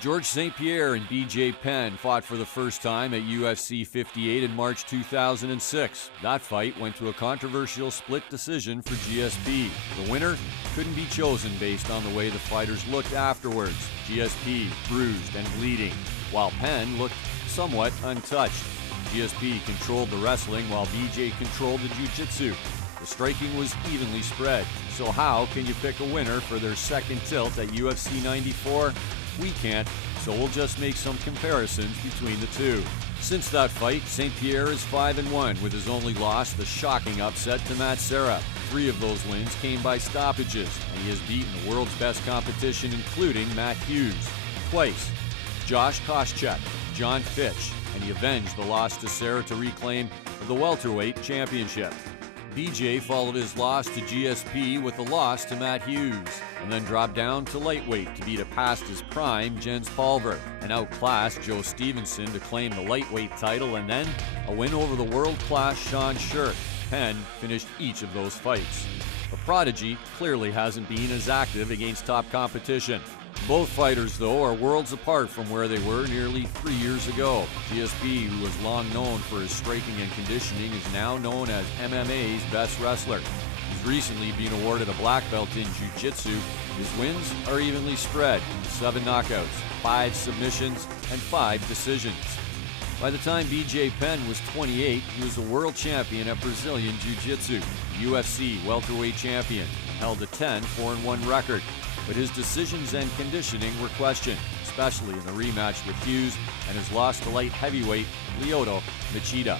Georges St-Pierre and BJ Penn fought for the first time at UFC 58 in March 2006. That fight went to a controversial split decision for GSP. The winner couldn't be chosen based on the way the fighters looked afterwards. GSP bruised and bleeding, while Penn looked somewhat untouched. GSP controlled the wrestling while BJ controlled the jiu-jitsu. The striking was evenly spread. So how can you pick a winner for their second tilt at UFC 94? We can't, so we'll just make some comparisons between the two. Since that fight, St-Pierre is 5-1, with his only loss the shocking upset to Matt Serra. 3 of those wins came by stoppages, and he has beaten the world's best competition, including Matt Hughes twice, Josh Koscheck, John Fitch, and he avenged the loss to Serra to reclaim the welterweight championship. BJ followed his loss to GSP with a loss to Matt Hughes, and then dropped down to lightweight to beat a past his prime Jens Pulver, and outclassed Joe Stevenson to claim the lightweight title, and then a win over the world-class Sean Sherk. Penn finished each of those fights. The prodigy clearly hasn't been as active against top competition. Both fighters, though, are worlds apart from where they were nearly 3 years ago. GSP, who was long known for his striking and conditioning, is now known as MMA's best wrestler. He's recently been awarded a black belt in jiu-jitsu. His wins are evenly spread: 7 knockouts, 5 submissions, and 5 decisions. By the time BJ Penn was 28, he was a world champion at Brazilian Jiu-Jitsu, UFC welterweight champion, held a 10-4-1 record. But his decisions and conditioning were questioned, especially in the rematch with Hughes and his loss to light heavyweight Lyoto Machida.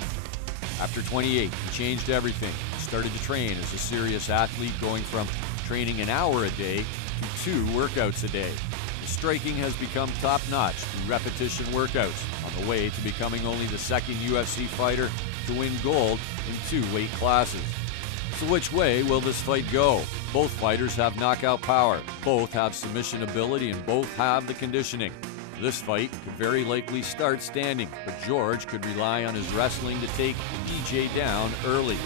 After 28, he changed everything. He started to train as a serious athlete, going from training an hour a day to 2 workouts a day. His striking has become top-notch through repetition workouts, on the way to becoming only the second UFC fighter to win gold in 2 weight classes. So which way will this fight go? Both fighters have knockout power, both have submission ability, and both have the conditioning. This fight could very likely start standing, but George could rely on his wrestling to take BJ down early.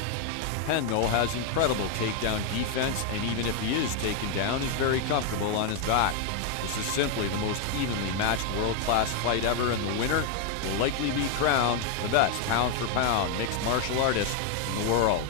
Penn, though, has incredible takedown defense, and even if he is taken down, is very comfortable on his back. This is simply the most evenly matched world-class fight ever, and the winner will likely be crowned the best pound-for-pound mixed martial artist in the world.